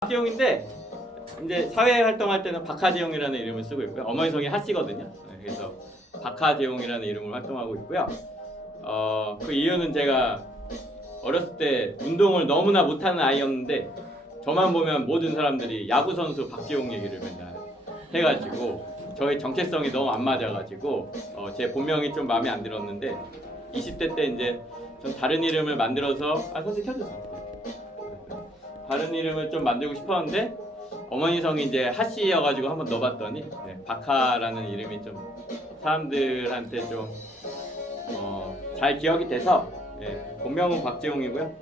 박지용인데 이제 사회 활동할 때는 박하재용이라는 이름을 쓰고 있고요. 어머니 성이 하씨거든요. 그래서 박하재용이라는 이름으로 활동하고 있고요. 그 이유는 제가 어렸을 때 운동을 너무나 못하는 아이였는데 저만 보면 모든 사람들이 야구 선수 박지용 얘기를 맨날 해가지고 저의 정체성이 너무 안 맞아가지고 제 본명이 좀 마음에 안 들었는데 20대 때 이제 좀 다른 이름을 만들어서 선생님 켜주세요. 다른 이름을 좀 만들고 싶었는데 어머니 성이 이제 하씨여가지고 한번 넣어봤더니 박하라는 이름이 좀 사람들한테 좀 잘 기억이 돼서 본명은 박재용이고요.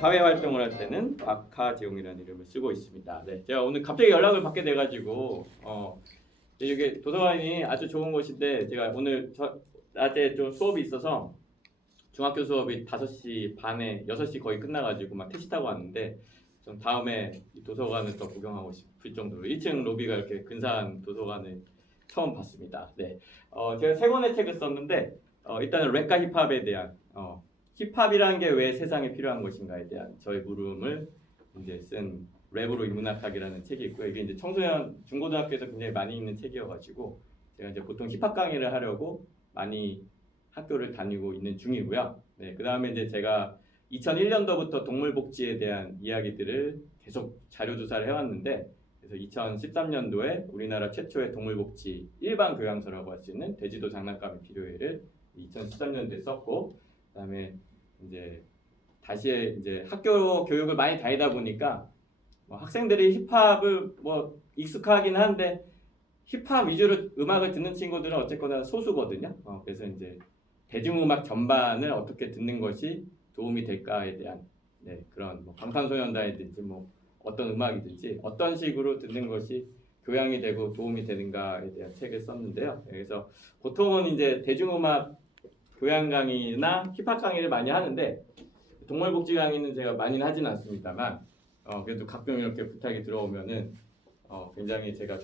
사회 활동을 할 때는 박하재용이라는 이름을 쓰고 있습니다. 제가 오늘 갑자기 연락을 받게 돼가지고 이게 도서관이 아주 좋은 곳인데 제가 오늘 낮에 좀 수업이 있어서 중학교 수업이 5시 반에 6시 거의 끝나가지고 막 택시 타고 왔는데 좀 다음에 이 도서관을 더 구경하고 싶을 정도로 1층 로비가 이렇게 근사한 도서관을 처음 봤습니다. 제가 3권의 책을 썼는데 일단은 랩과 힙합에 대한 힙합이라는 게 왜 세상에 필요한 것인가에 대한 저의 물음을 이제 쓴 랩으로 인문학학이라는 책이 있고요. 이게 이제 청소년 중고등학교에서 굉장히 많이 읽는 책이어가지고 제가 이제 보통 힙합 강의를 하려고 많이 학교를 다니고 있는 중이고요. 그 다음에 이제 제가 2001년도부터 동물복지에 대한 이야기들을 계속 자료조사를 해왔는데 그래서 2013년도에 우리나라 최초의 동물복지 일반 교양서라고 할 수 있는 돼지도 장난감이 필요해를 2013년도에 썼고 그다음에 이제 다시 이제 학교 교육을 많이 다니다 보니까 학생들이 힙합을 익숙하긴 한데 힙합 위주로 음악을 듣는 친구들은 어쨌거나 소수거든요. 그래서 이제 대중음악 전반을 어떻게 듣는 것이 도움이 될까에 대한 그런 방탄소년단이든지 어떤 음악이든지 어떤 식으로 듣는 것이 교양이 되고 도움이 되는가에 대한 책을 썼는데요. 그래서 보통은 이제 대중음악 교양 강의나 힙합 강의를 많이 하는데 동물복지 강의는 제가 많이는 하진 않습니다만 그래도 가끔 이렇게 부탁이 들어오면은 굉장히 제가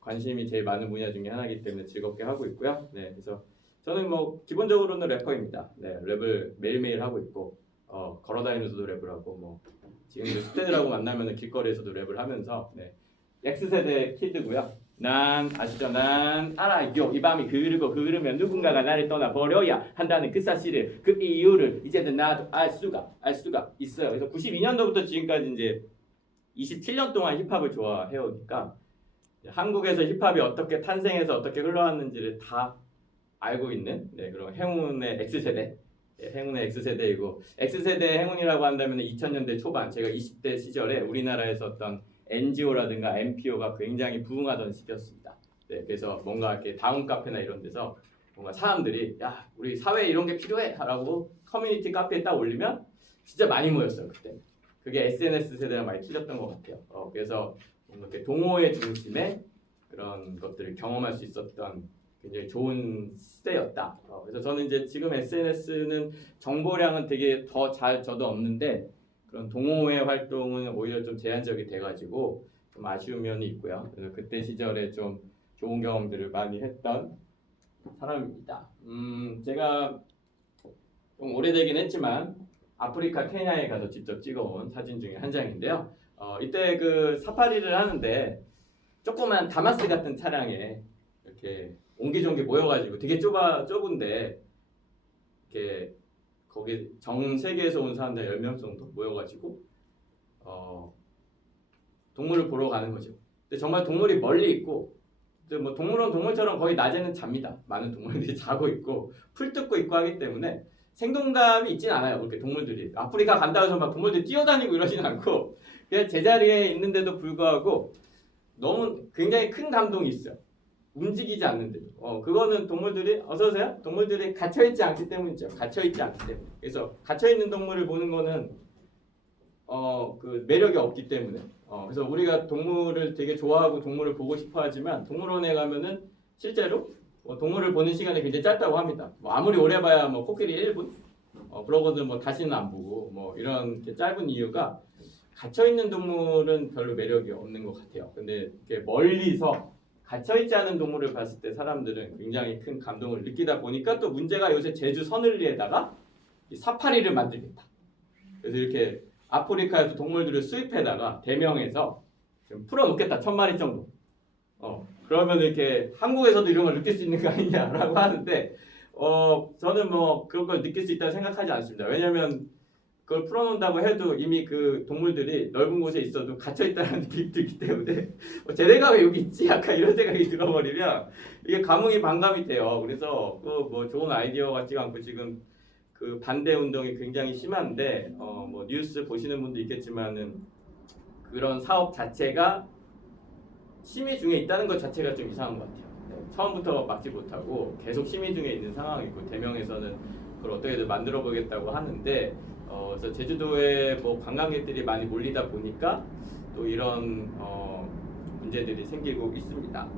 관심이 제일 많은 분야 중에 하나이기 때문에 즐겁게 하고 있고요. 그래서 저는 기본적으로는 래퍼입니다. 랩을 매일매일 하고 있고 걸어다니면서도 랩을 하고 지금도 스태들하고 만나면 길거리에서도 랩을 하면서 X세대 키드고요. 난 아시죠? 난 알아요. 이 밤이 흐르면 누군가가 나를 떠나버려야 한다는 그 사실을 그 이유를 이제는 나도 알 수가 있어요. 그래서 92년도부터 지금까지 이제 27년 동안 힙합을 좋아해오니까 한국에서 힙합이 어떻게 탄생해서 어떻게 흘러왔는지를 다 알고 있는 그런 행운의 X세대 행운의 X세대이고 X세대 행운이라고 한다면 2000년대 초반 제가 20대 시절에 우리나라에서 어떤 NGO라든가 NPO가 굉장히 부흥하던 시기였습니다. 그래서 뭔가 이렇게 다운 카페나 이런 데서 뭔가 사람들이 야 우리 사회에 이런 게 필요해 라고 커뮤니티 카페에 딱 올리면 진짜 많이 모였어요. 그때 그게 SNS 세대랑 많이 틀렸던 것 같아요. 그래서 뭔가 이렇게 동호회 중심의 그런 것들을 경험할 수 있었던 굉장히 좋은 시대였다. 그래서 저는 이제 지금 SNS는 정보량은 되게 더 잘 저도 없는데 그런 동호회 활동은 오히려 좀 제한적이 돼가지고 좀 아쉬운 면이 있고요. 그래서 그때 시절에 좀 좋은 경험들을 많이 했던 사람입니다. 제가 좀 오래되긴 했지만 아프리카 케냐에 가서 직접 찍어온 사진 중에 한 장인데요. 이때 그 사파리를 하는데 조그만 다마스 같은 차량에 이렇게 옹기종기 모여가지고 되게 좁은데 이렇게 거기 전 세계에서 온 사람들 10명 정도 모여가지고 동물을 보러 가는 거죠. 근데 정말 동물이 멀리 있고 동물원 동물처럼 거의 낮에는 잡니다. 많은 동물들이 자고 있고 풀 뜯고 있고 하기 때문에 생동감이 있진 않아요. 그렇게 동물들이 아프리카 간다 해서 막 동물들이 뛰어다니고 이러진 않고 그냥 제자리에 있는데도 불구하고 너무 굉장히 큰 감동이 있어요. 움직이지 않는데 그거는 동물들이 어서오세요? 동물들이 갇혀있지 않기 때문이죠. 갇혀있지 않기 때문에. 그래서 갇혀있는 동물을 보는 거는 그 매력이 없기 때문에 그래서 우리가 동물을 되게 좋아하고 동물을 보고 싶어 하지만 동물원에 가면은 실제로 동물을 보는 시간이 굉장히 짧다고 합니다. 아무리 오래 봐야 코끼리 1분 그러고는 다시는 안 보고 이런 짧은 이유가 갇혀있는 동물은 별로 매력이 없는 것 같아요. 근데 이렇게 멀리서 갇혀있지 않은 동물을 봤을 때 사람들은 굉장히 큰 감동을 느끼다 보니까 또 문제가 요새 제주 서늘리에다가 사파리를 만들겠다. 그래서 이렇게 아프리카에서 동물들을 수입해다가 대명해서 좀 풀어놓겠다 1000마리 정도. 그러면 이렇게 한국에서도 이런 걸 느낄 수 있는 거 아니냐라고 하는데 저는 뭐 그런 걸 느낄 수 있다고 생각하지 않습니다. 왜냐하면 그걸 풀어놓는다고 해도 이미 그 동물들이 넓은 곳에 있어도 갇혀있다는 느낌이 들기 때문에 쟤네가 왜 여기 있지? 약간 이런 생각이 들어버리면 이게 감흥이 반감이 돼요. 그래서 그 뭐 좋은 아이디어 같지가 않고 지금 그 반대 운동이 굉장히 심한데 뭐 뉴스 보시는 분도 있겠지만은 그런 사업 자체가 심의 중에 있다는 것 자체가 좀 이상한 것 같아요. 처음부터 막지 못하고 계속 심의 중에 있는 상황이고 대명에서는 그걸 어떻게든 만들어 보겠다고 하는데 그래서 제주도에 뭐 관광객들이 많이 몰리다 보니까 또 이런 문제들이 생기고 있습니다.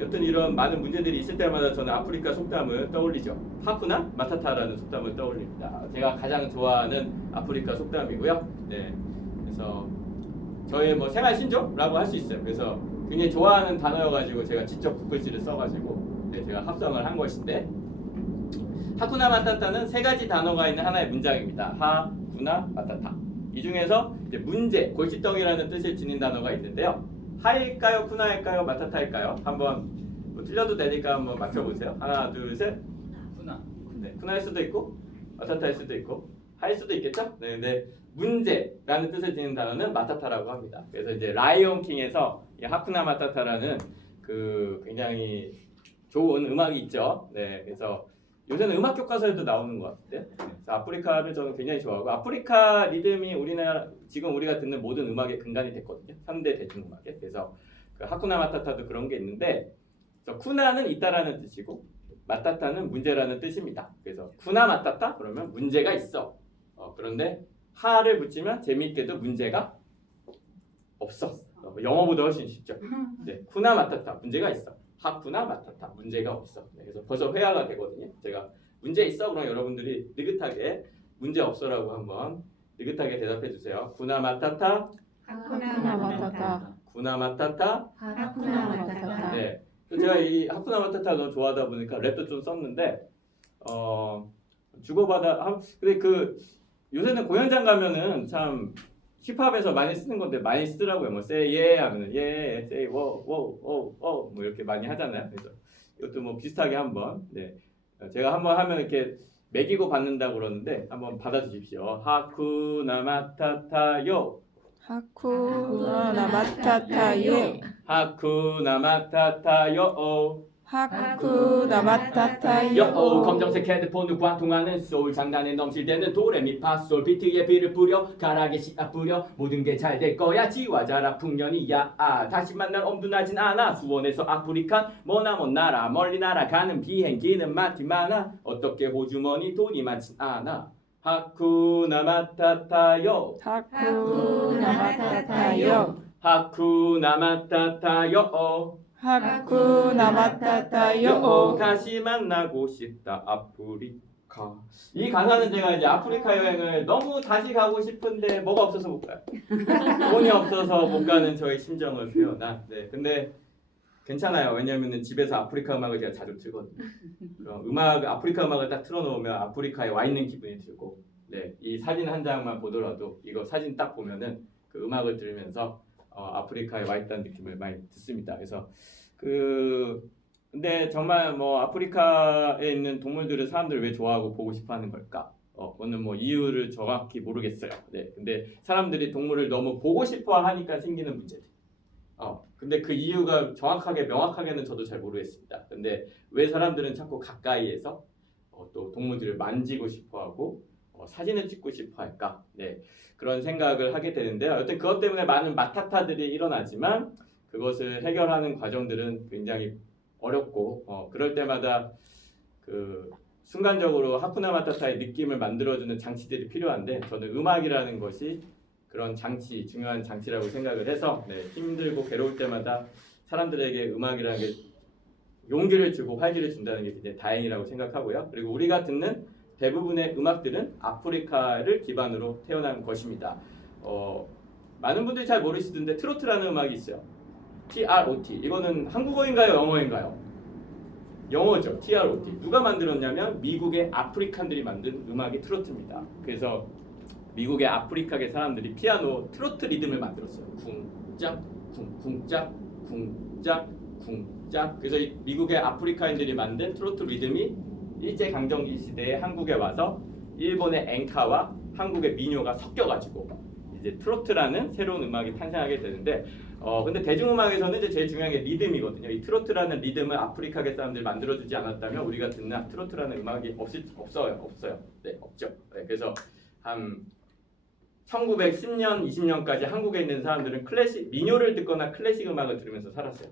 여튼 이런 많은 문제들이 있을 때마다 저는 아프리카 속담을 떠올리죠. 하쿠나 마타타라는 속담을 떠올립니다. 제가 가장 좋아하는 아프리카 속담이고요. 네, 그래서 저의 뭐 생활 신조라고 할 수 있어요. 그래서 굉장히 좋아하는 단어여가지고 제가 직접 붓글씨를 써가지고 제가 합성을 한 것인데 하쿠나 마타타는 세 가지 단어가 있는 하나의 문장입니다. 하쿠나 마타타. 이 중에서 이제 문제, 골칫덩이라는 뜻을 지닌 단어가 있는데요. 하일까요, 쿠나일까요, 마타타일까요? 한번 뭐 틀려도 되니까 한번 맞춰보세요. 하나, 둘, 셋. 쿠나. 네, 쿠나일 수도 있고 마타타일 수도 있고 하일 수도 있겠죠? 네, 근데 문제라는 뜻을 지닌 단어는 마타타라고 합니다. 그래서 이제 라이온 킹에서 이 하쿠나 마타타라는 그 굉장히 좋은 음악이 있죠. 네, 그래서 요새는 음악 교과서에도 나오는 것 같은데 그래서 아프리카를 저는 굉장히 좋아하고 아프리카 리듬이 우리나라 지금 우리가 듣는 모든 음악의 근간이 됐거든요. 현대 대중음악에. 그래서 그 하쿠나 마타타도 그런 게 있는데 쿠나는 있다라는 뜻이고 마타타는 문제라는 뜻입니다. 그래서 쿠나 마타타 그러면 문제가 있어. 그런데 하를 붙이면 재미있게도 문제가 없어. 영어보다 훨씬 쉽죠. 네, 쿠나 마타타 문제가 있어. 하쿠나 마타타 문제가 없어. 네, 그래서 벌써 회화가 되거든요. 제가 문제 있어 그럼 여러분들이 느긋하게 문제 없어라고 한번 느긋하게 대답해 주세요. 쿠나 마타타 하쿠나 마타타. 쿠나 마타타. 하쿠나 마타타. 네, 제가 이 하쿠나 마타타 너무 좋아하다 보니까 랩도 좀 썼는데 주고받아 근데 그 요새는 공연장 가면은 참 힙합에서 많이 쓰는 건데 많이 쓰더라고요. 뭐 say yeah 하면은 yeah, say wow, wow, wow, wow 뭐 이렇게 많이 하잖아요. 그래서 이것도 뭐 비슷하게 한번 제가 한번 하면 이렇게 매기고 받는다고 그러는데 한번 받아주십시오. 하쿠나 마타타요. 하쿠나 마타타요. 하쿠나 마타타요. 하쿠나 마타타요. 요 검정색 헤드폰을 관통하는 소울 장단에 넘실대는 도레미파솔 비트에 비를 뿌려 가락에 씨앗 뿌려 모든 게 잘 될 거야 지와자라 풍년이야 다시 만날 엄두 나진 않아 수원에서 아프리카 머나먼 나라 멀리 날아가는 비행기는 많긴 많아 어떻게 호주머니 돈이 많진 않아 하쿠나 마타타요. 하쿠나 마타타요. 하쿠나 마타타요. 하쿠나 마타타요. 다시 만나고 싶다 아프리카. 이 가사는 제가 이제 아프리카 여행을 너무 다시 가고 싶은데 뭐가 없어서 못 가요. 돈이 없어서 못 가는 저의 심정을 표현한. 네, 근데 괜찮아요. 왜냐면은 집에서 아프리카 음악을 제가 자주 틀거든요. 아프리카 음악을 딱 틀어놓으면 아프리카에 와 있는 기분이 들고, 네, 이 사진 한 장만 보더라도 이거 사진 딱 보면은 그 음악을 들으면서 아프리카에 와 있다는 느낌을 많이 듣습니다. 그래서 근데 정말 뭐 아프리카에 있는 동물들을 사람들이 왜 좋아하고 보고 싶어하는 걸까? 그거는 뭐 이유를 정확히 모르겠어요. 네, 근데 사람들이 동물을 너무 보고 싶어하니까 생기는 문제들. 근데 그 이유가 정확하게 명확하게는 저도 잘 모르겠습니다. 근데 왜 사람들은 자꾸 가까이에서 또 동물들을 만지고 싶어하고 사진을 찍고 싶어할까? 네, 그런 생각을 하게 되는데요. 여튼 그것 때문에 많은 마타타들이 일어나지만 그것을 해결하는 과정들은 굉장히 어렵고 그럴 때마다 그 순간적으로 하쿠나 마타타의 느낌을 만들어주는 장치들이 필요한데 저는 음악이라는 것이 그런 장치, 중요한 장치라고 생각을 해서 힘들고 괴로울 때마다 사람들에게 음악이라는 게 용기를 주고 활기를 준다는 게 굉장히 다행이라고 생각하고요. 그리고 우리가 듣는 대부분의 음악들은 아프리카를 기반으로 태어난 것입니다. 많은 분들이 잘 모르시던데 트로트라는 음악이 있어요. TROT. 이거는 한국어인가요? 영어인가요? 영어죠. TROT. 누가 만들었냐면 미국의 아프리칸들이 만든 음악이 트로트입니다. 그래서 미국의 아프리카계 사람들이 피아노 트로트 리듬을 만들었어요. 쿵짝 쿵쿵짝 쿵짝 쿵짝. 그래서 이 미국의 아프리카인들이 만든 트로트 리듬이 일제 강점기 시대에 한국에 와서 일본의 엔카와 한국의 민요가 섞여가지고 이제 트로트라는 새로운 음악이 탄생하게 되는데 근데 대중음악에서는 이제 제일 중요한 게 리듬이거든요. 이 트로트라는 리듬을 아프리카계 사람들이 만들어주지 않았다면 우리가 듣는 트로트라는 음악이 없어요. 네, 없죠. 네, 그래서 한 1910년, 20년까지 한국에 있는 사람들은 클래식 민요를 듣거나 클래식 음악을 들으면서 살았어요.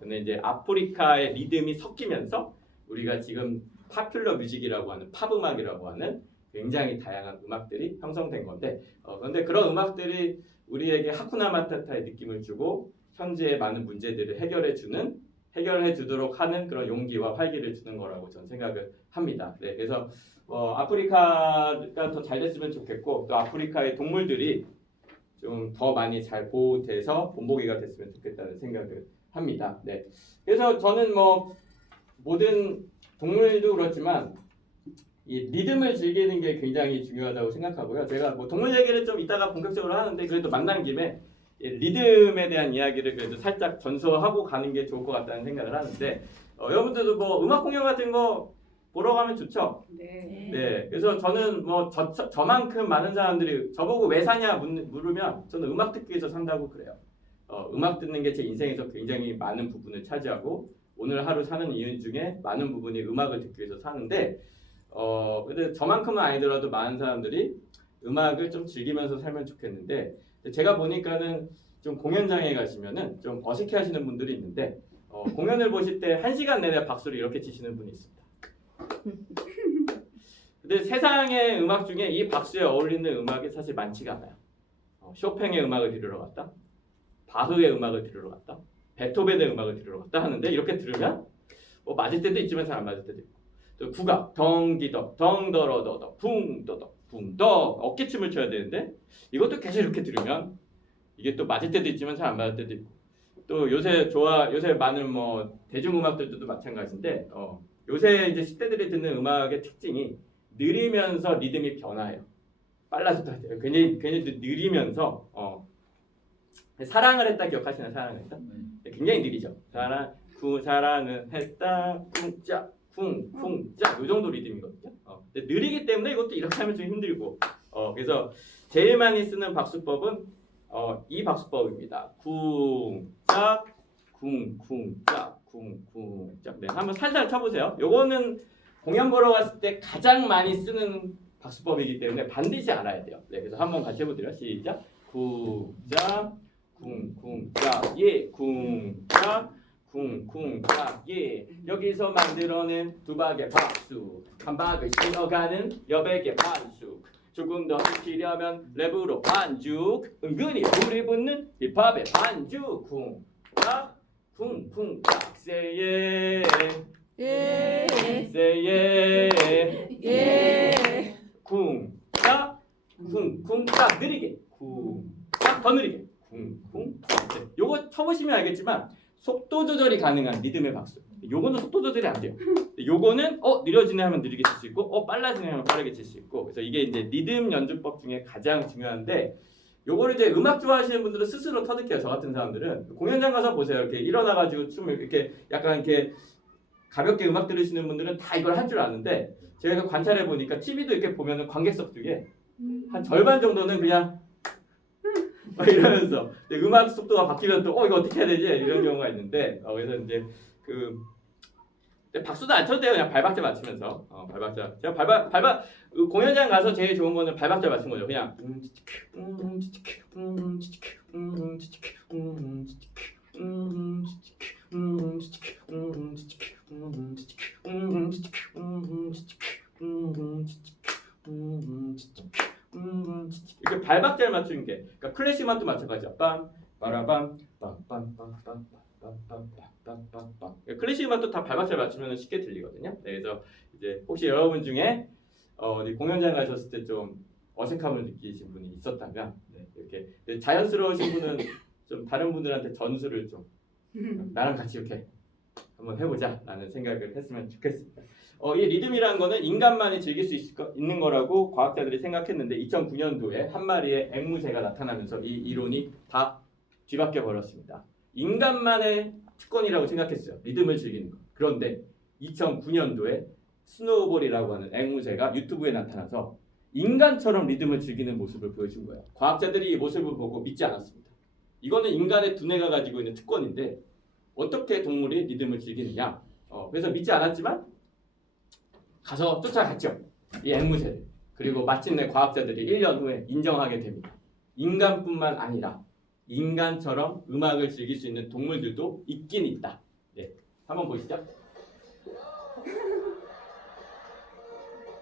근데 이제 아프리카의 리듬이 섞이면서 우리가 지금 파퓰러 뮤직이라고 하는 팝 음악이라고 하는 굉장히 다양한 음악들이 형성된 건데 그런데 그런 음악들이 우리에게 하쿠나 마타타의 느낌을 주고 현재의 많은 문제들을 해결해 주도록 하는 그런 용기와 활기를 주는 거라고 저는 생각을 합니다. 네, 그래서 아프리카가 더 잘 됐으면 좋겠고 또 아프리카의 동물들이 좀 더 많이 잘 보호돼서 본보기가 됐으면 좋겠다는 생각을 합니다. 네, 그래서 저는 뭐 모든 동물도 그렇지만 이 리듬을 즐기는 게 굉장히 중요하다고 생각하고요. 제가 뭐 동물 얘기를 좀 이따가 본격적으로 하는데 그래도 만난 김에 이 리듬에 대한 이야기를 그래도 살짝 전수하고 가는 게 좋을 것 같다는 생각을 하는데 여러분들도 뭐 음악 공연 같은 거 보러 가면 좋죠? 네. 네. 그래서 저는 뭐 저만큼 많은 사람들이 저보고 왜 사냐 물으면 저는 음악 듣기 위해서 산다고 그래요. 음악 듣는 게 제 인생에서 굉장히 많은 부분을 차지하고 오늘 하루 사는 이유 중에 많은 부분이 음악을 듣기 위해서 사는데 근데 저만큼은 아니더라도 많은 사람들이 음악을 좀 즐기면서 살면 좋겠는데 제가 보니까는 좀 공연장에 가시면은 좀 어색해하시는 분들이 있는데 공연을 보실 때 1시간 내내 박수를 이렇게 치시는 분이 있습니다. 근데 세상의 음악 중에 이 박수에 어울리는 음악이 사실 많지가 않아요. 쇼팽의 음악을 들으러 갔다, 바흐의 음악을 들으러 갔다, 베토벤의 음악을 들으러 갔다 하는데 이렇게 들으면 맞을 때도 있지만 잘 안 맞을 때도 있고 또 국악 덩기덕 덩더러더덕 붕더덕 붕덕 어깨춤을 춰야 되는데 이것도 계속 이렇게 들으면 이게 또 맞을 때도 있지만 잘 안 맞을 때도 있고 또 요새 많은 뭐 대중음악들도 마찬가지인데 요새 이제 10대들이 듣는 음악의 특징이 느리면서 리듬이 변화해요. 빨라져도 돼요. 괜히 느리면서 사랑을 했다 기억하시나요? 사랑을 했다? 굉장히 느리죠. 사랑은 했다 쿵짝 쿵쿵짝 요 정도 리듬이거든요. 근데 느리기 때문에 이것도 이렇게 하면 좀 힘들고 그래서 제일 많이 쓰는 박수법은 이 박수법입니다. 쿵짝 쿵쿵짝 쿵쿵짝. 네, 한번 살살 쳐보세요. 요거는 공연 보러 갔을 때 가장 많이 쓰는 박수법이기 때문에 반드시 알아야 돼요. 네, 그래서 한번 같이 해보도록 시작. 쿵짝 쿵쿵짝 예 쿵짝 쿵쿵짝 예. 여기서 만들어낸 두 박의 박수 한 박을 쉬어가는 여백의 반수 조금 더 익히려면 랩으로 반죽 은근히 불이 붙는 힙합의 반죽 쿵짝 쿵쿵짝 say yeah 예. say yeah 예. 쿵짝 쿵쿵짝 느리게 쿵짝 더 느리게 쿵쿵짝. 네. 요거 쳐보시면 알겠지만 속도 조절이 가능한 리듬의 박수. 요거는 속도 조절이 안 돼요. 요거는 느려지네 하면 느리게 칠 수 있고 빨라지네 하면 빠르게 칠 수 있고 그래서 이게 이제 리듬 연주법 중에 가장 중요한데 요거를 이제 음악 좋아하시는 분들은 스스로 터득해요. 저 같은 사람들은 공연장 가서 보세요. 이렇게 일어나가지고 춤을 이렇게 약간 이렇게 가볍게 음악 들으시는 분들은 다 이걸 할 줄 아는데 제가 관찰해 보니까 TV도 이렇게 보면은 관객석 중에 한 절반 정도는 그냥 이러면서 음악 속도가 바뀌면 또 이거 어떻게 해야 되지 이런 경우가 있는데 그래서 이제 박수도 안 쳐도 돼요. 그냥 발박자 맞추면서 발박자 제가 공연장 가서 제일 좋은 거는 발박자 맞춘 거죠. 그냥 이렇게 발박자를 맞추는 게 그러니까 클래식 음악도 마찬가지야. 빰 빠라밤 빰빰빰빰빰빰빰빰빰 클래식 음악도 다 발박자를 맞추면 쉽게 들리거든요. 네, 그래서 이제 혹시 여러분 중에 공연장 가셨을 때 좀 어색함을 느끼신 분이 있었다면 이렇게 자연스러우신 분은 좀 다른 분들한테 전수를 좀 나랑 같이 이렇게 한번 해보자라는 생각을 했으면 좋겠습니다. 이 리듬이라는 거는 인간만이 즐길 수 있는 거라고 과학자들이 생각했는데 2009년도에 한 마리의 앵무새가 나타나면서 이 이론이 다 뒤바뀌어 버렸습니다. 인간만의 특권이라고 생각했어요. 리듬을 즐기는 거. 그런데 2009년도에 스노우볼이라고 하는 앵무새가 유튜브에 나타나서 인간처럼 리듬을 즐기는 모습을 보여준 거예요. 과학자들이 이 모습을 보고 믿지 않았습니다. 이거는 인간의 두뇌가 가지고 있는 특권인데 어떻게 동물이 리듬을 즐기느냐. 그래서 믿지 않았지만 가서 쫓아갔죠. 이 앵무새를. 그리고 마침내 과학자들이 1년 후에 인정하게 됩니다. 인간뿐만 아니라 인간처럼 음악을 즐길 수 있는 동물들도 있긴 있다. 네, 한번 보시죠.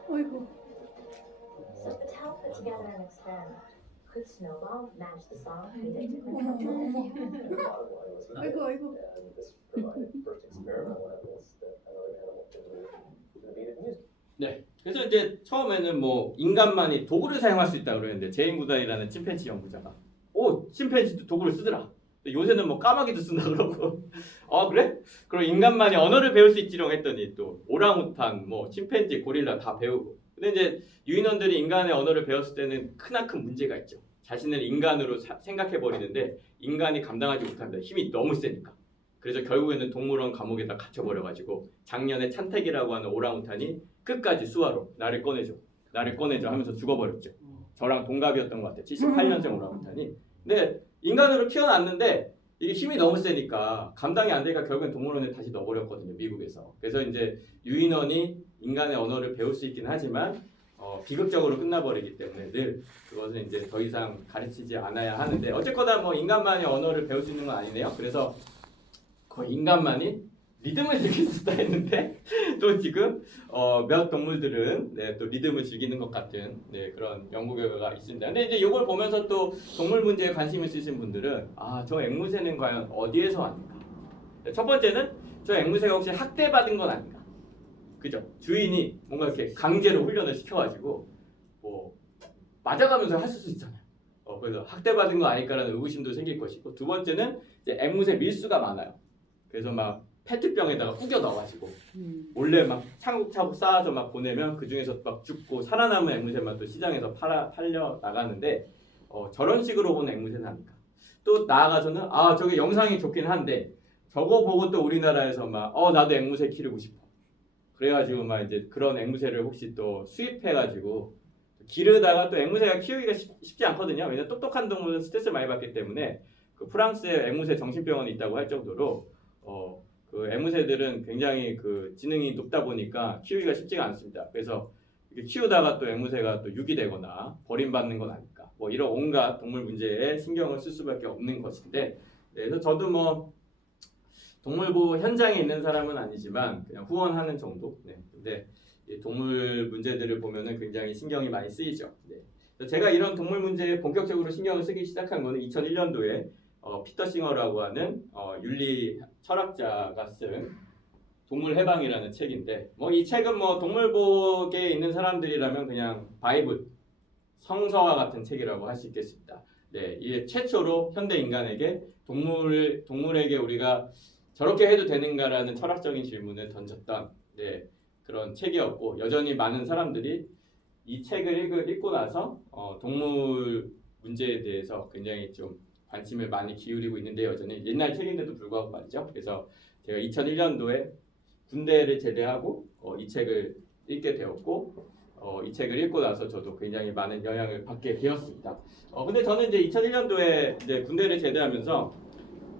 어이구. So Patel put together an experiment. Could Snowball match the song we did to Patel? 아이고 아이고. And this provided first experimental evidence that another animal can read music. 네, 그래서 이제 처음에는 뭐 인간만이 도구를 사용할 수 있다고 그랬는데 제인 구다이라는 침팬지 연구자가 침팬지도 도구를 쓰더라. 요새는 뭐 까마귀도 쓴다 그러고 그래? 그럼 인간만이 언어를 배울 수 있지롱 했더니 또 오랑우탄, 뭐 침팬지, 고릴라 다 배우고. 근데 이제 유인원들이 인간의 언어를 배웠을 때는 크나큰 문제가 있죠. 자신을 인간으로 생각해 버리는데 인간이 감당하지 못합니다. 힘이 너무 세니까. 그래서 결국에는 동물원 감옥에다 갇혀버려가지고 작년에 찬택이라고 하는 오랑우탄이 끝까지 수화로 나를 꺼내줘 하면서 죽어버렸죠. 저랑 동갑이었던 것 같아요. 78년생 오랑우탄이. 근데 인간으로 키워놨는데 이게 힘이 너무 세니까 감당이 안 되니까 결국엔 동물원에 다시 넣어버렸거든요. 미국에서. 그래서 이제 유인원이 인간의 언어를 배울 수 있긴 하지만 비극적으로 끝나버리기 때문에 늘 그것은 이제 더 이상 가르치지 않아야 하는데 어쨌거나 뭐 인간만이 언어를 배울 수 있는 건 아니네요. 그래서 거의 인간만이 리듬을 즐길 수 있다 했는데 또 지금 몇 동물들은 또 리듬을 즐기는 것 같은 그런 연구 결과가 있습니다. 근데 이제 이걸 보면서 또 동물 문제에 관심 있으신 분들은 저 앵무새는 과연 어디에서 왔는가? 첫 번째는 저 앵무새가 혹시 학대받은 건 아닌가? 그죠? 주인이 뭔가 이렇게 강제로 훈련을 시켜가지고 뭐 맞아가면서 할 수 있잖아요. 그래서 학대받은 거 아닐까라는 의구심도 생길 것이고 두 번째는 이제 앵무새 밀수가 많아요. 그래서 막 페트병에다가 우겨 넣어가지고 몰래 막 차곡차곡 쌓아서 막 보내면 그 중에서 막 죽고 살아남은 앵무새만 또 시장에서 팔려 나가는데 저런 식으로 보는 앵무새는 아닐까. 또 나아가서는 저게 영상이 좋긴 한데 저거 보고 또 우리나라에서 막 나도 앵무새 기르고 싶어. 그래가지고 막 이제 그런 앵무새를 혹시 또 수입해가지고 기르다가 또 앵무새가 키우기가 쉽지 않거든요. 왜냐면 똑똑한 동물은 스트레스를 많이 받기 때문에 그 프랑스에 앵무새 정신병원이 있다고 할 정도로 그 앵무새들은 굉장히 그 지능이 높다 보니까 키우기가 쉽지가 않습니다. 그래서 이렇게 키우다가 또 앵무새가 또 유기되거나 버림받는 건 아닐까. 뭐 이런 온갖 동물 문제에 신경을 쓸 수밖에 없는 것인데, 그래서 저도 뭐 동물보호 현장에 있는 사람은 아니지만 그냥 후원하는 정도. 근데 이 동물 문제들을 보면은 굉장히 신경이 많이 쓰이죠. 제가 이런 동물 문제에 본격적으로 신경을 쓰기 시작한 거는 2001년도에 피터 싱어라고 하는 윤리 철학자가 쓴 동물 해방이라는 책인데 뭐 이 책은 뭐 동물보호계에 있는 사람들이라면 그냥 바이블 성서와 같은 책이라고 할 수 있겠습니다. 이게 최초로 현대 인간에게 동물에게 우리가 저렇게 해도 되는가라는 철학적인 질문을 던졌던 그런 책이었고 여전히 많은 사람들이 이 책을 읽고 나서 동물 문제에 대해서 굉장히 좀 관심을 많이 기울이고 있는데 여전히 옛날 책인데도 불구하고 말이죠. 그래서 제가 2001년도에 군대를 제대하고 이 책을 읽게 되었고 이 책을 읽고 나서 저도 굉장히 많은 영향을 받게 되었습니다. 근데 저는 이제 2001년도에 이제 군대를 제대하면서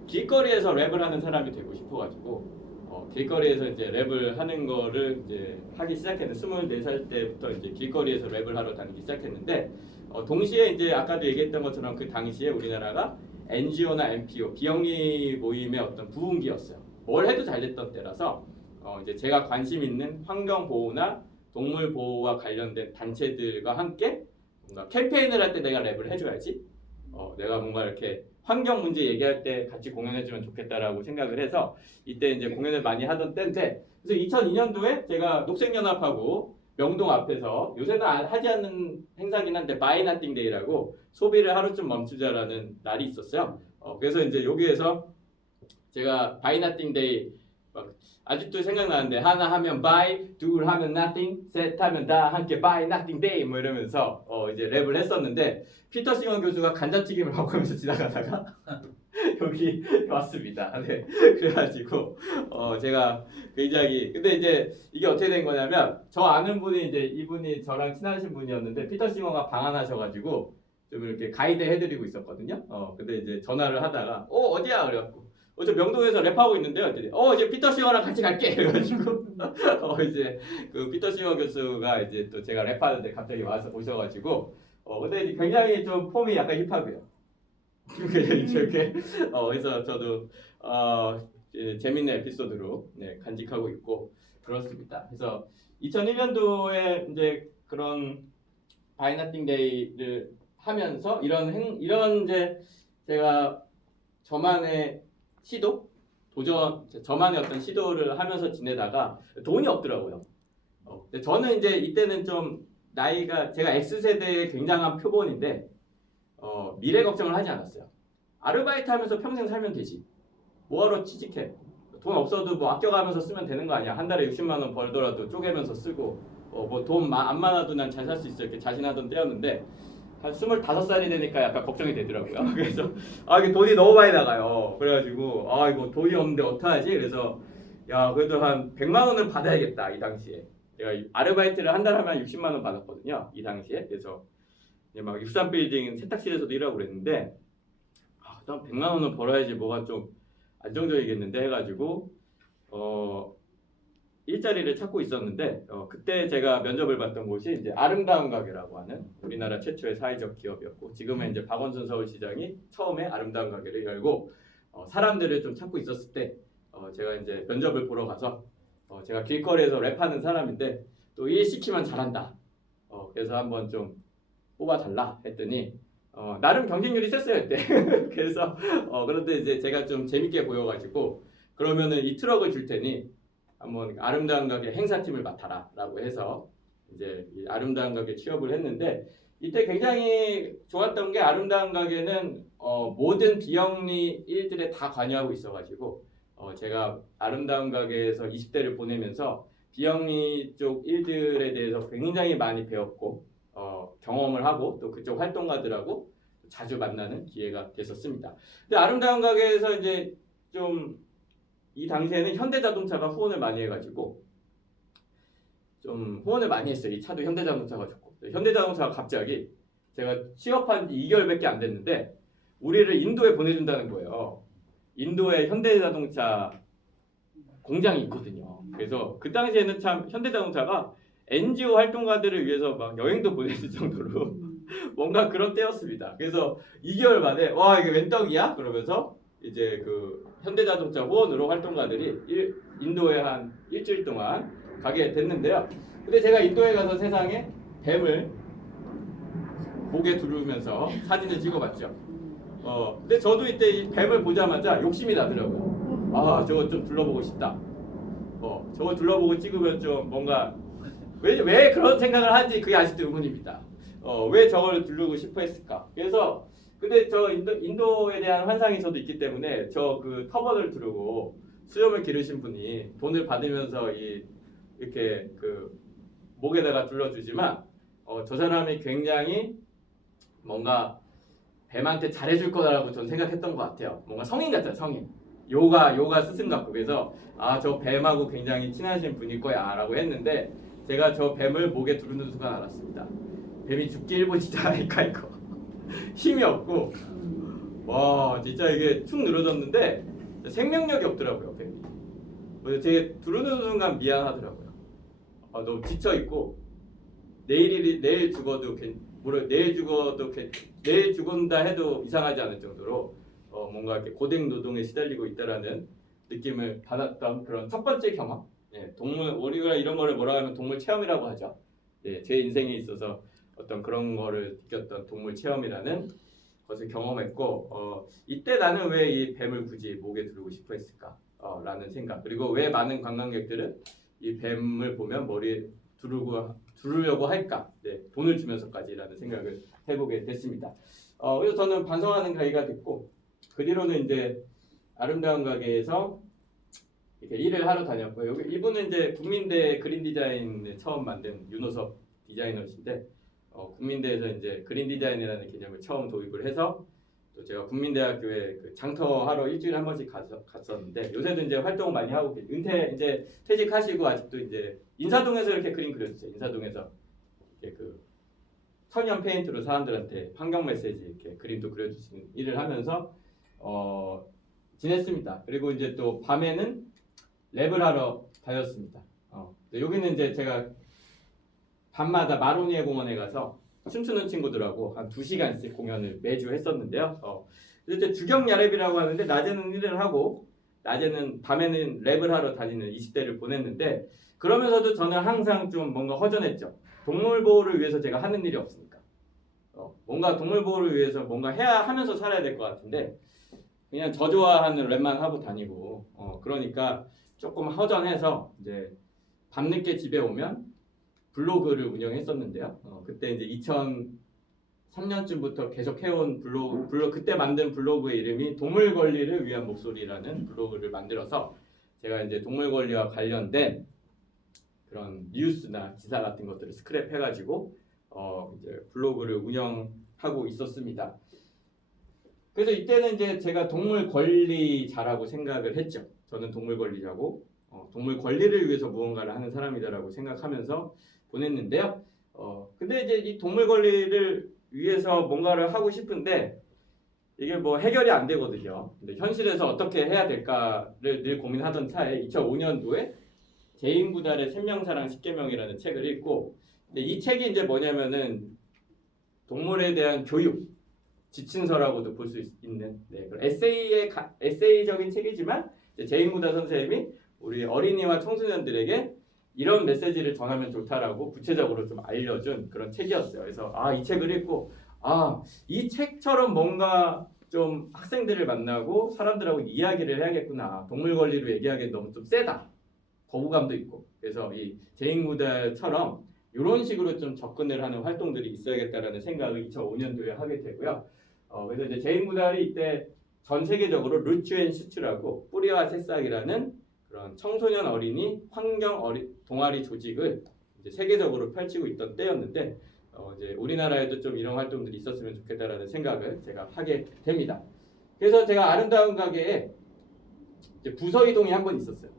길거리에서 랩을 하는 사람이 되고 싶어가지고 길거리에서 이제 랩을 하는 거를 이제 하기 시작했는데 24살 때부터 이제 길거리에서 랩을 하러 다니기 시작했는데 동시에 이제 아까도 얘기했던 것처럼 그 당시에 우리나라가 NGO나 NPO 비영리 모임의 어떤 부흥기였어요. 뭘 해도 잘 됐던 때라서 이제 제가 관심 있는 환경 보호나 동물 보호와 관련된 단체들과 함께 뭔가 캠페인을 할 때 내가 랩을 해줘야지. 내가 뭔가 이렇게 환경 문제 얘기할 때 같이 공연해주면 좋겠다라고 생각을 해서 이때 이제 공연을 많이 하던 때인데 그래서 2002년도에 제가 녹색연합하고 명동 앞에서 요새는 하지 않는 행사긴 한데 바이 나띵 데이라고 소비를 하루쯤 멈추자라는 날이 있었어요. 그래서 이제 여기에서 제가 바이 나띵 데이 막 아직도 생각나는데 하나 하면 buy, 둘 하면 nothing, 셋 하면 다 함께 buy nothing day 뭐 이러면서 이제 랩을 했었는데 피터 싱어 교수가 감자튀김을 먹으면서 지나가다가 여기 왔습니다. 네. 그래가지고 제가 굉장히 근데 이제 이게 어떻게 된 거냐면 저 아는 분이 이제 이분이 저랑 친하신 분이었는데 피터 싱어가 방한하셔가지고 좀 이렇게 가이드 해드리고 있었거든요. 근데 이제 전화를 하다가 어디야 그래갖고 저 명동에서 랩하고 있는데요. 이제 피터 싱어랑 같이 갈게 그래가지고 이제 그 피터 싱어 교수가 이제 또 제가 랩하는데 갑자기 와서 오셔가지고 근데 이제 굉장히 좀 폼이 약간 힙합이에요. 이렇게 그래서 저도 재밌는 에피소드로 네, 간직하고 있고 그렇습니다. 그래서 2001년도에 이제 그런 바이너팅 데이를 하면서 이런 이제 제가 저만의 시도 도전 저만의 어떤 시도를 하면서 지내다가 돈이 없더라고요. 근데 저는 이제 이때는 좀 나이가 제가 X세대의 굉장한 표본인데 미래 걱정을 하지 않았어요. 아르바이트 하면서 평생 살면 되지. 뭐하러 취직해? 돈 없어도 뭐 아껴가면서 쓰면 되는 거 아니야. 한 달에 60만 원 벌더라도 쪼개면서 쓰고 뭐 돈 안 많아도 난 잘 살 수 있어 이렇게 자신하던 때였는데 한 25살이 되니까 약간 걱정이 되더라고요. 그래서 이게 돈이 너무 많이 나가요. 그래가지고 이거 돈이 없는데 어떡하지? 그래서 야 그래도 한 100만 원을 받아야겠다 이 당시에. 제가 아르바이트를 한 달 하면 60만 원 받았거든요. 이 당시에. 그래서 막 63빌딩 세탁실에서도 일하고 그랬는데 일단 100만 원은 벌어야지 뭐가 좀 안정적이겠는데 해가지고 일자리를 찾고 있었는데 그때 제가 면접을 봤던 곳이 이제 아름다운 가게라고 하는 우리나라 최초의 사회적 기업이었고 지금은 이제 박원순 서울시장이 처음에 아름다운 가게를 열고 사람들을 좀 찾고 있었을 때 제가 이제 면접을 보러 가서 제가 길거리에서 랩하는 사람인데 또 일 시키면 잘한다. 그래서 한번 좀 뽑아달라 했더니 나름 경쟁률이 셌어요 그때. 그래서 그런데 이제 제가 좀 재밌게 보여가지고 그러면은 이 트럭을 줄 테니 한번 아름다운 가게 행사팀을 맡아라라고 해서 이제 이 아름다운 가게 취업을 했는데 이때 굉장히 좋았던 게 아름다운 가게는 모든 비영리 일들에 다 관여하고 있어가지고 제가 아름다운 가게에서 20대를 보내면서 비영리 쪽 일들에 대해서 굉장히 많이 배웠고 경험을 하고 또 그쪽 활동가들하고 자주 만나는 기회가 됐었습니다. 근데 아름다운 가게에서 이제 좀 이 당시에는 현대자동차가 후원을 많이 해가지고 좀 후원을 많이 했어요. 이 차도 현대자동차가 좋고 현대자동차가 갑자기 제가 취업한 지 2개월밖에 안 됐는데 우리를 인도에 보내준다는 거예요. 인도에 현대자동차 공장이 있거든요. 그래서 그 당시에는 참 현대자동차가 NGO 활동가들을 위해서 막 여행도 보내줄 정도로 뭔가 그런 때였습니다. 그래서 2개월 만에 와 이게 웬 떡이야? 그러면서 이제 그 현대자동차 후원으로 활동가들이 인도에 한 일주일 동안 가게 됐는데요. 근데 제가 인도에 가서 세상에 뱀을 목에 두르면서 사진을 찍어봤죠. 근데 저도 이때 이 뱀을 보자마자 욕심이 나더라고요. 저거 좀 둘러보고 싶다. 저거 둘러보고 찍으면 좀 뭔가 왜 그런 생각을 하는지 그게 아직도 의문입니다. 왜 저걸 두르고 싶어 했을까? 그래서 근데 저 인도에 대한 환상이 저도 있기 때문에 저 그 터번을 두르고 수염을 기르신 분이 돈을 받으면서 이렇게 그 목에다가 둘러주지만 저 사람이 굉장히 뭔가 뱀한테 잘해줄 거라고 저는 생각했던 것 같아요. 뭔가 성인 같아요, 성인. 요가 스승 같고 그래서 저 뱀하고 굉장히 친하신 분일 거야라고 했는데 제가 저 뱀을 목에 두르는 순간 알았습니다. 뱀이 죽기 일보 직전이니까 이거 힘이 없고 와 진짜 이게 축 늘어졌는데 생명력이 없더라고요 뱀이. 그래서 되게 두르는 순간 미안하더라고요. 너무 지쳐 있고 내일 죽어도 내일 죽은다 해도 이상하지 않을 정도로 뭔가 이렇게 고된 노동에 시달리고 있다라는 느낌을 받았던 그런 첫 번째 경험. 동물 우리가 이런 거를 뭐라 하면 동물 체험이라고 하죠. 제 인생에 있어서 어떤 그런 거를 느꼈던 동물 체험이라는 것을 경험했고 이때 나는 왜 이 뱀을 굳이 목에 두르고 싶어 했을까? 라는 생각. 그리고 왜 많은 관광객들은 이 뱀을 보면 머리에 두르려고 할까? 돈을 주면서까지라는 생각을 해보게 됐습니다. 그래서 저는 반성하는 가게가 됐고 그 뒤로는 이제 아름다운 가게에서 이렇게 일을 하러 다녔고요. 여기 이분은 이제 국민대 그린 디자인을 처음 만든 윤호섭 디자이너신데 국민대에서 이제 그린 디자인이라는 개념을 처음 도입을 해서 또 제가 국민대학교에 그 장터하러 일주일에 한 번씩 갔었는데 요새도 이제 활동 많이 하고 이제 퇴직하시고 아직도 이제 인사동에서 이렇게 그림 그려주세요. 인사동에서 이렇게 그 천연 페인트로 사람들한테 환경 메시지 이렇게 그림도 그려주시는 일을 하면서 지냈습니다. 그리고 이제 또 밤에는 랩을 하러 다녔습니다. 여기는 이제 제가 밤마다 마로니에 공원에 가서 춤추는 친구들하고 한 2시간씩 공연을 매주 했었는데요. 이제 주경 야랩이라고 하는데 낮에는 일을 하고 밤에는 랩을 하러 다니는 20대를 보냈는데 그러면서도 저는 항상 좀 뭔가 허전했죠. 동물 보호를 위해서 제가 하는 일이 없으니까. 뭔가 동물 보호를 위해서 뭔가 해야 하면서 살아야 될 것 같은데 그냥 저 좋아하는 랩만 하고 다니고 그러니까 조금 허전해서 이제 밤늦게 집에 오면 블로그를 운영했었는데요. 그때 이제 2003년쯤부터 계속 해온 블로그 그때 만든 블로그의 이름이 동물 권리를 위한 목소리라는 블로그를 만들어서 제가 이제 동물 권리와 관련된 그런 뉴스나 기사 같은 것들을 스크랩해가지고 이제 블로그를 운영하고 있었습니다. 그래서 이때는 이제 제가 동물 권리자라고 생각을 했죠. 저는 동물 권리자고 동물 권리를 위해서 무언가를 하는 사람이다라고 생각하면서 보냈는데요. 근데 이제 이 동물 권리를 위해서 뭔가를 하고 싶은데 이게 뭐 해결이 안 되거든요. 근데 현실에서 어떻게 해야 될까를 늘 고민하던 차에 2005년도에 제임구달의 생명사랑 10계명이라는 책을 읽고 근데 이 책이 이제 뭐냐면은 동물에 대한 교육 지침서라고도 볼 수 있는 에세이적인 책이지만 제임구달 선생님이 우리 어린이와 청소년들에게 이런 메시지를 전하면 좋다라고 구체적으로 좀 알려준 그런 책이었어요. 그래서 이 책을 읽고 이 책처럼 뭔가 좀 학생들을 만나고 사람들하고 이야기를 해야겠구나. 동물 권리로 얘기하기엔 너무 좀 세다. 거부감도 있고. 그래서 이 제임구달처럼 이런 식으로 좀 접근을 하는 활동들이 있어야겠다라는 생각을 2005년도에 하게 되고요. 그래서 이제 제임구달이 이때 전 세계적으로 루츠앤슈츠라고 뿌리와 새싹이라는 그런 청소년 어린이 환경 동아리 조직을 이제 세계적으로 펼치고 있던 때였는데 이제 우리나라에도 좀 이런 활동들이 있었으면 좋겠다라는 생각을 제가 하게 됩니다. 그래서 제가 아름다운 가게에 이제 부서 이동이 한 번 있었어요.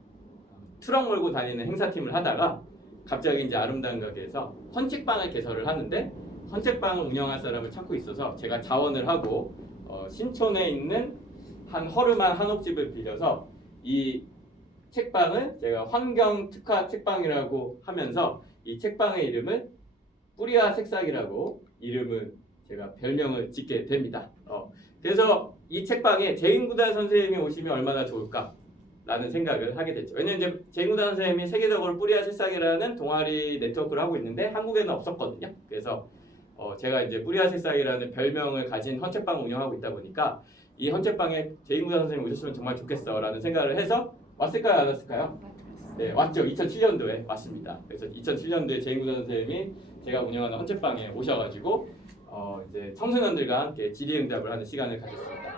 트럭 몰고 다니는 행사팀을 하다가 갑자기 이제 아름다운 가게에서 헌책방을 개설을 하는데 헌책방을 운영할 사람을 찾고 있어서 제가 자원을 하고 신촌에 있는 한 허름한 한옥집을 빌려서 이 책방을 제가 환경 특화 책방이라고 하면서 이 책방의 이름을 뿌리와 색싹이라고 이름을 제가 별명을 짓게 됩니다. 그래서 이 책방에 제임구달 선생님이 오시면 얼마나 좋을까라는 생각을 하게 됐죠. 왜냐면 이제 제임구달 선생님이 세계적으로 뿌리와 색싹이라는 동아리 네트워크를 하고 있는데 한국에는 없었거든요. 그래서 제가 이제 뿌리와 색싹이라는 별명을 가진 헌책방을 운영하고 있다 보니까 이 헌책방에 제임구달 선생님 오셨으면 정말 좋겠어라는 생각을 해서 왔을까요? 안 왔을까요? 네, 왔죠. 2007년도에 왔습니다. 그래서 2007년도에 제임구달 선생님이 제가 운영하는 헌책방에 오셔가지고 이제 청소년들과 함께 질의응답을 하는 시간을 가졌습니다.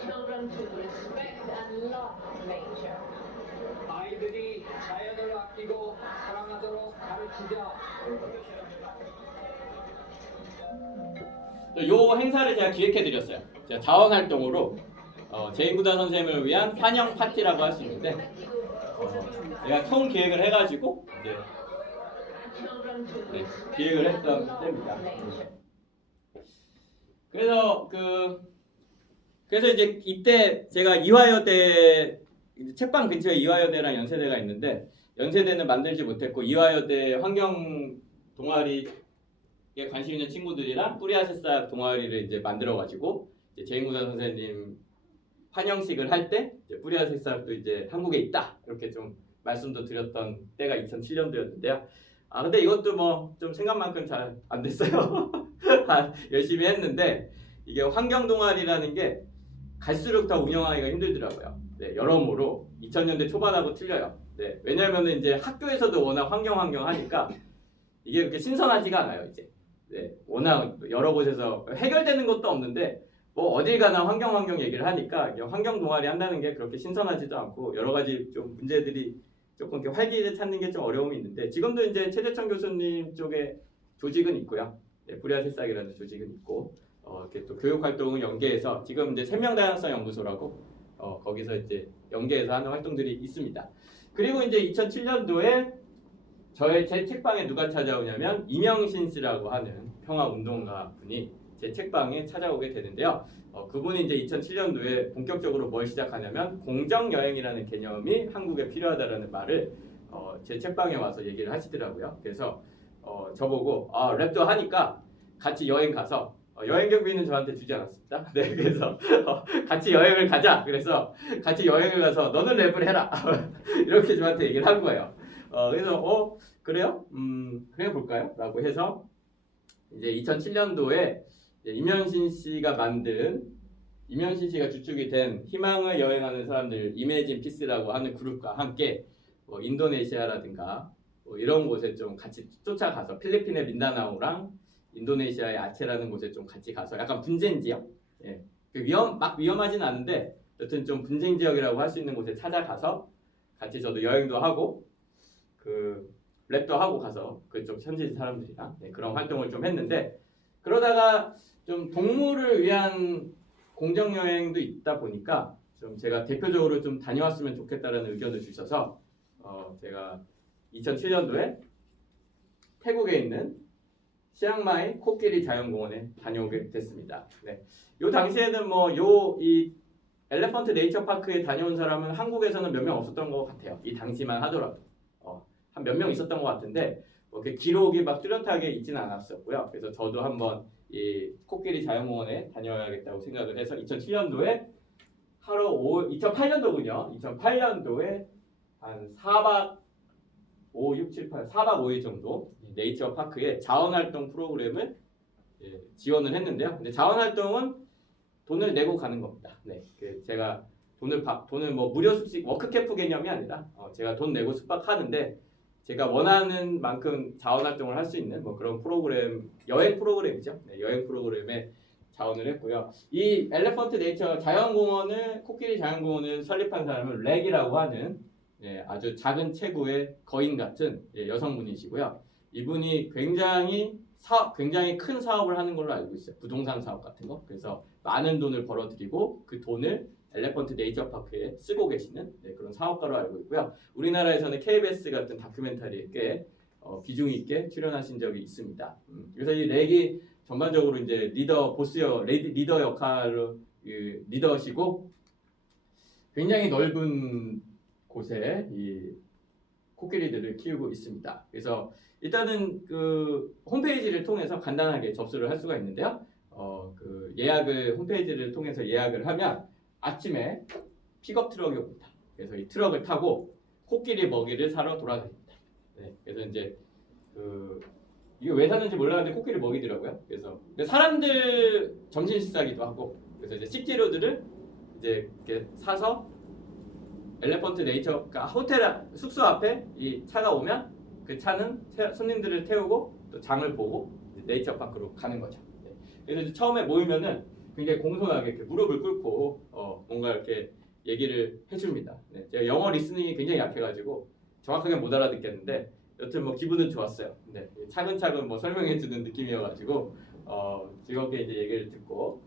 Children to respect and love nature. 아이들이 자연을 아끼고 사랑하도록 가르치자. 요 행사를 제가 기획해드렸어요. 제가 자원활동으로 제임구달 선생님을 위한 환영 파티라고 할 수 있는데 제가 총 기획을 해가지고 이제 기획을 했던 때입니다. 그래서 이제 이때 제가 이화여대 책방 근처에 이화여대랑 연세대가 있는데 연세대는 만들지 못했고 이화여대 환경 동아리에 관심 있는 친구들이랑 뿌리와 새싹 동아리를 이제 만들어가지고 제임구달 선생님 환영식을 할 때 뿌리와 새싹도 이제 한국에 있다 이렇게 좀 말씀도 드렸던 때가 2007년도였는데요. 근데 이것도 뭐 좀 생각만큼 잘 안 됐어요. 열심히 했는데 이게 환경 동아리라는 게 갈수록 더 운영하기가 힘들더라고요. 네, 여러모로 2000년대 초반하고 틀려요. 네, 왜냐하면 이제 학교에서도 워낙 환경 하니까 이게 그렇게 신선하지가 않아요. 이제 네, 워낙 여러 곳에서 해결되는 것도 없는데 뭐 어딜 가나 환경 얘기를 하니까 환경 동아리 한다는 게 그렇게 신선하지도 않고 여러 가지 좀 문제들이 조금 이렇게 활기를 찾는 게 좀 어려움이 있는데 지금도 이제 최재천 교수님 쪽에 조직은 있고요. 네, 불야 새싹이라는 조직은 있고 이렇게 또 교육 활동을 연계해서 지금 이제 생명 다양성 연구소라고 거기서 이제 연계해서 하는 활동들이 있습니다. 그리고 이제 2007년도에 제 책방에 누가 찾아오냐면 이명신 씨라고 하는 평화운동가 분이 제 책방에 찾아오게 되는데요. 그분이 이제 2007년도에 본격적으로 뭘 시작하냐면 공정여행이라는 개념이 한국에 필요하다라는 말을 제 책방에 와서 얘기를 하시더라고요. 그래서 저보고 랩도 하니까 같이 여행 가서 여행 경비는 저한테 주지 않았습니다. 네, 그래서 같이 여행을 가자. 그래서 같이 여행을 가서 너는 랩을 해라. 이렇게 저한테 얘기를 한 거예요. 그래서 그래요? 그래 볼까요? 라고 해서 이제 2007년도에 이면신 씨가 주축이 된 희망을 여행하는 사람들 이매진 피스라고 하는 그룹과 함께 인도네시아라든가 이런 곳에 좀 같이 쫓아가서 필리핀의 민다나오랑 인도네시아의 아체라는 곳에 좀 같이 가서 약간 분쟁 지역, 예, 위험하진 않은데 여튼 좀 분쟁 지역이라고 할 수 있는 곳에 찾아가서 같이 저도 여행도 하고 랩도 하고 가서 그쪽 현지 사람들이랑 그런 활동을 좀 했는데 그러다가 좀 동물을 위한 공정 여행도 있다 보니까 좀 제가 대표적으로 좀 다녀왔으면 좋겠다라는 의견을 주셔서 제가 2007년도에 태국에 있는 치앙마이 코끼리 자연공원에 다녀오게 됐습니다. 네. 요 당시에는 이 엘레펀트 네이처 파크에 다녀온 사람은 한국에서는 몇 명 없었던 것 같아요. 이 당시만 하더라도 한 몇 명 있었던 것 같은데 이렇게 기록이 막 뚜렷하게 있지는 않았었고요. 그래서 저도 한번 이 코끼리 자연공원에 다녀야겠다고 생각을 해서 2007년도에 2008년도군요. 2008년도에 한 4박 5일 정도 네이처 파크에 자원활동 프로그램을 지원을 했는데요. 근데 자원활동은 돈을 내고 가는 겁니다. 네, 제가 돈을 무료 숙식 워크캠프 개념이 아니라 제가 돈 내고 숙박하는데 제가 원하는 만큼 자원활동을 할 수 있는 그런 프로그램, 여행 프로그램이죠. 네, 여행 프로그램에 자원을 했고요. 이 엘레펀트 네이처 자연공원을 코끼리 자연공원을 설립한 사람은 렉이라고 하는 아주 작은 체구의 거인 같은 여성분이시고요. 이분이 굉장히 큰 사업을 하는 걸로 알고 있어요. 부동산 사업 같은 거. 그래서 많은 돈을 벌어들이고 그 돈을 엘레펀트 네이처 파크에 쓰고 계시는 그런 사업가로 알고 있고요. 우리나라에서는 KBS 같은 다큐멘터리에 꽤 비중 있게 출연하신 적이 있습니다. 그래서 이 렉이 전반적으로 이제 리더 역할로 리더시고 굉장히 넓은 곳에 이 코끼리들을 키우고 있습니다. 그래서 일단은 그 홈페이지를 통해서 간단하게 접수를 할 수가 있는데요. 홈페이지를 통해서 예약을 하면 아침에 픽업 트럭이 옵니다. 그래서 이 트럭을 타고 코끼리 먹이를 사러 돌아다닙니다. 네, 그래서 이제 이게 왜 사는지 몰랐는데 코끼리 먹이더라고요. 그래서 사람들 점심 식사기도 하고 그래서 이제 식재료들을 이제 이렇게 사서 엘레펀트 네이처 호텔 숙소 앞에 이 차가 오면 그 차는 손님들을 태우고 또 장을 보고 네이처 파크로 가는 거죠. 네. 그래서 이제 처음에 모이면은 굉장히 공손하게 이렇게 무릎을 꿇고 뭔가 이렇게 얘기를 해줍니다. 네. 제가 영어 리스닝이 굉장히 약해가지고 정확하게 못 알아듣겠는데 여튼 기분은 좋았어요. 네. 차근차근 설명해주는 느낌이어가지고 즐겁게 이제 얘기를 듣고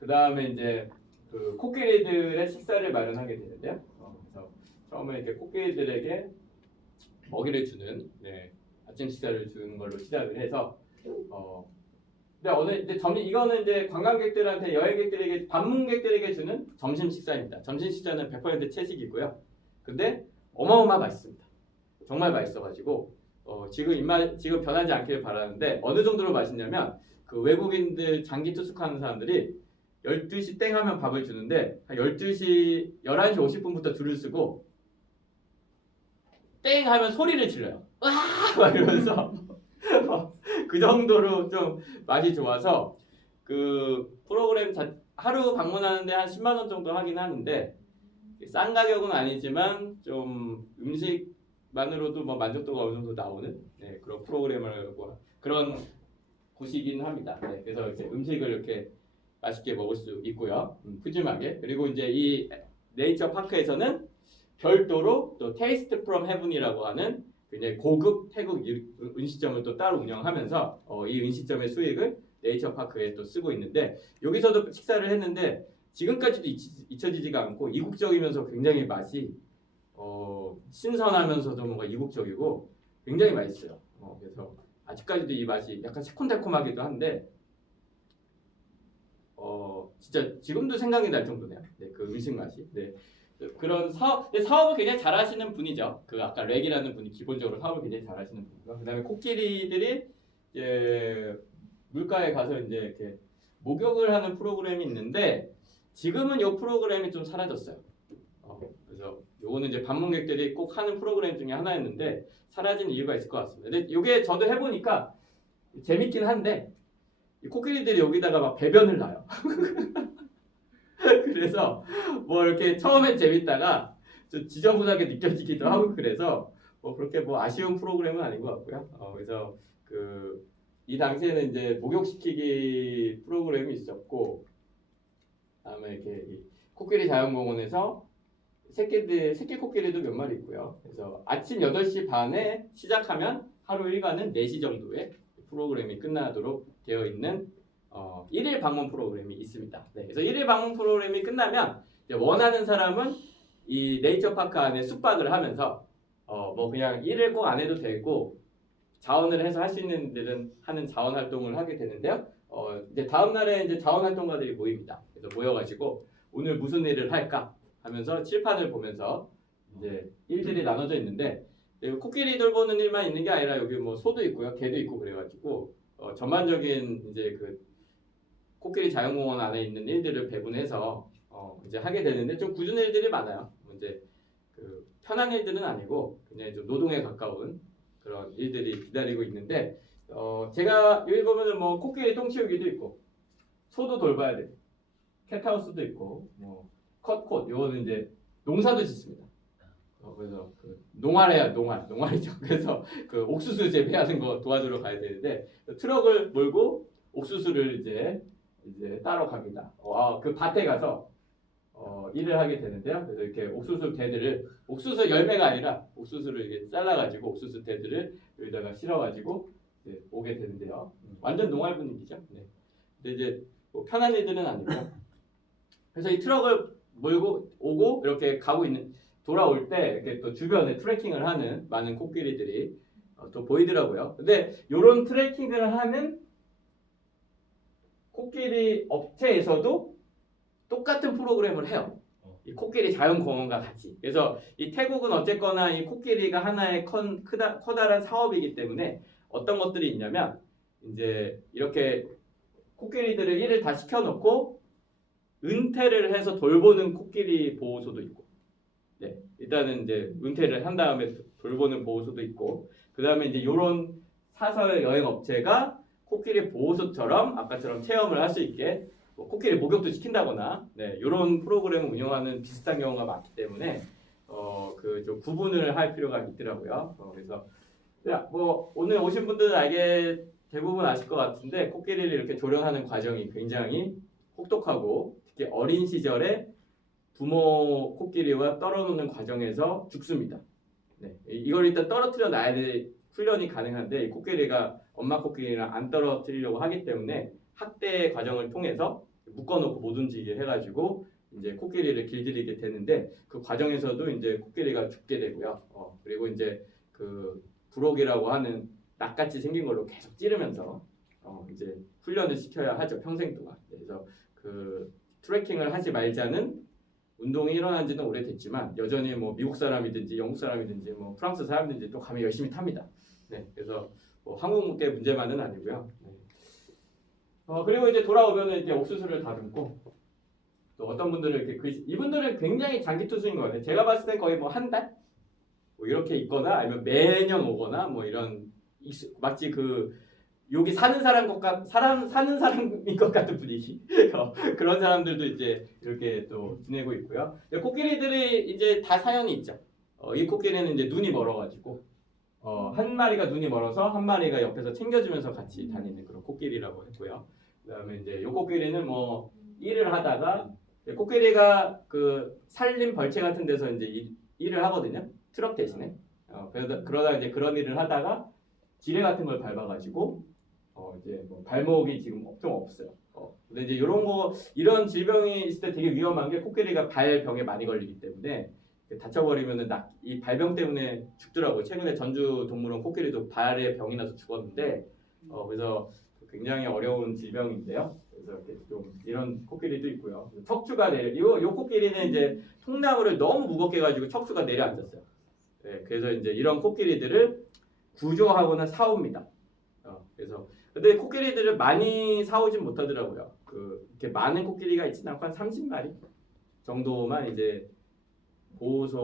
그 다음에 이제 그 코끼리들의 식사를 마련하게 되는데요. 그래서 처음에 이렇게 코끼리들에게 먹이를 주는 아침 식사를 주는 걸로 시작을 해서 이거는 이제 관광객들한테 여행객들에게 방문객들에게 주는 점심 식사입니다. 점심 식사는 100% 채식이고요. 근데 어마어마 맛있습니다. 정말 맛있어가지고 지금 변하지 않기를 바라는데 어느 정도로 맛있냐면 그 외국인들 장기 투숙하는 사람들이 12시 땡 하면 밥을 주는데 한 11시 50분부터 줄을 서고 땡 하면 소리를 질러요. 와! 막 이러면서 그 정도로 좀 맛이 좋아서 그 프로그램 하루 방문하는데 한 10만 원 정도 하긴 하는데 싼 가격은 아니지만 좀 음식만으로도 만족도가 어느 정도 나오는 그런 프로그램을 그런 곳이긴 합니다. 그래서 이렇게 음식을 이렇게 맛있게 먹을 수 있고요. 푸짐하게. 그리고 이제 이 네이처 파크에서는 별도로 또 테이스트 프롬 헤븐이라고 하는 굉장히 고급 태국 음식점을 또 따로 운영하면서 이 음식점의 수익을 네이처 파크에 또 쓰고 있는데 여기서도 식사를 했는데 지금까지도 잊혀지지가 않고 이국적이면서 굉장히 맛이 신선하면서도 뭔가 이국적이고 굉장히 맛있어요. 그래서 아직까지도 이 맛이 약간 새콤달콤하기도 한데 진짜 지금도 생각이 날 정도네요. 네, 그 음식 맛이. 네. 그런 사업을 굉장히 잘하시는 분이죠. 그 아까 렉이라는 분이 기본적으로 사업을 굉장히 잘하시는 분이고, 그다음에 코끼리들이 이제 물가에 가서 이제 이렇게 목욕을 하는 프로그램이 있는데 지금은 이 프로그램이 좀 사라졌어요. 그래서 요거는 이제 방문객들이 꼭 하는 프로그램 중에 하나였는데 사라진 이유가 있을 것 같습니다. 근데 이게 저도 해보니까 재밌긴 한데 이 코끼리들이 여기다가 막 배변을 놔요. 그래서 뭐 이렇게 처음엔 재밌다가 좀 지저분하게 느껴지기도 하고 그래서 뭐 그렇게 뭐 아쉬운 프로그램은 아닌 것 같고요. 그래서 이 당시에는 이제 목욕시키기 프로그램이 있었고, 다음에 이렇게 이 코끼리 자연공원에서 새끼 코끼리도 몇 마리 있고요. 그래서 아침 8시 반에 시작하면 하루 일과는 4시 정도에 프로그램이 끝나도록 되어 있는 1일 방문 프로그램이 있습니다. 네, 그래서 1일 방문 프로그램이 끝나면 이제 원하는 사람은 이 네이처 파크 안에 숙박을 하면서 뭐 그냥 일을 꼭 안 해도 되고 자원을 해서 할 수 있는 데는 하는 자원 활동을 하게 되는데요. 이제 다음 날에 이제 자원 활동가들이 모입니다. 그래서 모여가지고 오늘 무슨 일을 할까 하면서 칠판을 보면서 이제 일들이 나눠져 있는데 코끼리들 보는 일만 있는 게 아니라 여기 뭐 소도 있고요, 개도 있고 그래가지고 전반적인 이제 그 코끼리 자연공원 안에 있는 일들을 배분해서 이제 하게 되는데 좀 굳은 일들이 많아요. 이제 그 편한 일들은 아니고 그냥 좀 노동에 가까운 그런 일들이 기다리고 있는데 제가 여기 보면은 뭐 코끼리 똥 치우기도 있고 소도 돌봐야 되고 캣하우스도 있고 뭐 컷콧 요거는 이제 농사도 짓습니다. 그래서 그 농활이죠. 그래서 그 옥수수 재배하는 거 도와주러 가야 되는데 트럭을 몰고 옥수수를 이제 따러 갑니다. 그 밭에 가서 일을 하게 되는데요. 그래서 이렇게 옥수수 열매가 아니라 옥수수를 이렇게 잘라가지고 옥수수 대들을 여기다가 실어가지고 이제 오게 되는데요. 완전 농활 분위기죠. 네. 근데 이제 뭐 편한 일들은 아니고 그래서 이 트럭을 몰고 오고 이렇게 돌아올 때 이렇게 또 주변에 트레킹을 하는 많은 코끼리들이 또 보이더라고요. 근데 이런 트레킹을 하는 코끼리 업체에서도 똑같은 프로그램을 해요. 이 코끼리 자연공원과 같이. 그래서 이 태국은 어쨌거나 이 코끼리가 하나의 커다란 사업이기 때문에 어떤 것들이 있냐면 이제 이렇게 코끼리들을 일을 다 시켜놓고 은퇴를 해서 돌보는 코끼리 보호소도 있고, 네, 일단은 이제 은퇴를 한 다음에 돌보는 보호소도 있고, 그 다음에 이제 이런 사설 여행 업체가 코끼리 보호소처럼 아까처럼 체험을 할 수 있게 뭐 코끼리 목욕도 시킨다거나, 네, 이런 프로그램을 운영하는 비슷한 경우가 많기 때문에 좀 구분을 할 필요가 있더라고요. 그래서 뭐 오늘 오신 분들은 대부분 아실 것 같은데 코끼리를 이렇게 조련하는 과정이 굉장히 혹독하고 특히 어린 시절에 부모 코끼리와 떨어놓는 과정에서 죽습니다. 네, 이걸 일단 떨어뜨려 놔야 돼 훈련이 가능한데 이 코끼리가 엄마 코끼리랑 안 떨어뜨리려고 하기 때문에 학대 과정을 통해서 묶어놓고 못 움직이게 해가지고 이제 코끼리를 길들이게 되는데 그 과정에서도 이제 코끼리가 죽게 되고요. 그리고 이제 그 부록이라고 하는 낫같이 생긴 걸로 계속 찌르면서 이제 훈련을 시켜야 하죠, 평생 동안. 그래서 그 트레킹을 하지 말자는 운동이 일어난 지는 오래됐지만 여전히 뭐 미국 사람이든지 영국 사람이든지 뭐 프랑스 사람이든지 또 가면 열심히 탑니다. 네, 그래서 뭐 한국의 문제만은 아니고요. 네. 그리고 이제 돌아오면은 이제 옥수수를 다듬고 또 어떤 분들은 이렇게 이분들은 굉장히 장기 투수인 것 같아요. 제가 봤을 땐 거의 뭐 한 달? 뭐 이렇게 있거나 아니면 매년 오거나 뭐 이런 마치 여기 사는 사람인 것 같은 분위기 그런 사람들도 이제 이렇게 또 지내고 있고요. 코끼리들이 이제 다 사연이 있죠. 이 코끼리는 이제 눈이 멀어가지고 한 마리가 눈이 멀어서 한 마리가 옆에서 챙겨주면서 같이 다니는 그런 코끼리라고 했고요. 그다음에 이제 이 코끼리는 뭐 일을 하다가 코끼리가 그 산림 벌채 같은 데서 이제 일을 하거든요. 트럭 대신에. 그러다 이제 그런 일을 하다가 지뢰 같은 걸 밟아가지고 이제 뭐 발목이 지금 좀 없어요. 근데 이제 이런 질병이 있을 때 되게 위험한 게 코끼리가 발병에 많이 걸리기 때문에 다쳐버리면은 이 발병 때문에 죽더라고요. 최근에 전주 동물원 코끼리도 발에 병이 나서 죽었는데 그래서 굉장히 어려운 질병인데요. 그래서 이렇게 좀 이런 코끼리도 있고요. 척추가 요 코끼리는 이제 통나무를 너무 무겁게 가지고 척추가 내려앉았어요. 네, 그래서 이제 이런 코끼리들을 구조하거나 사옵니다. 그래서 근데 코끼리들을 많이 사오진 못하더라고요. 이렇게 많은 코끼리가 있지는 않고 한 30마리 정도만 이제 보호소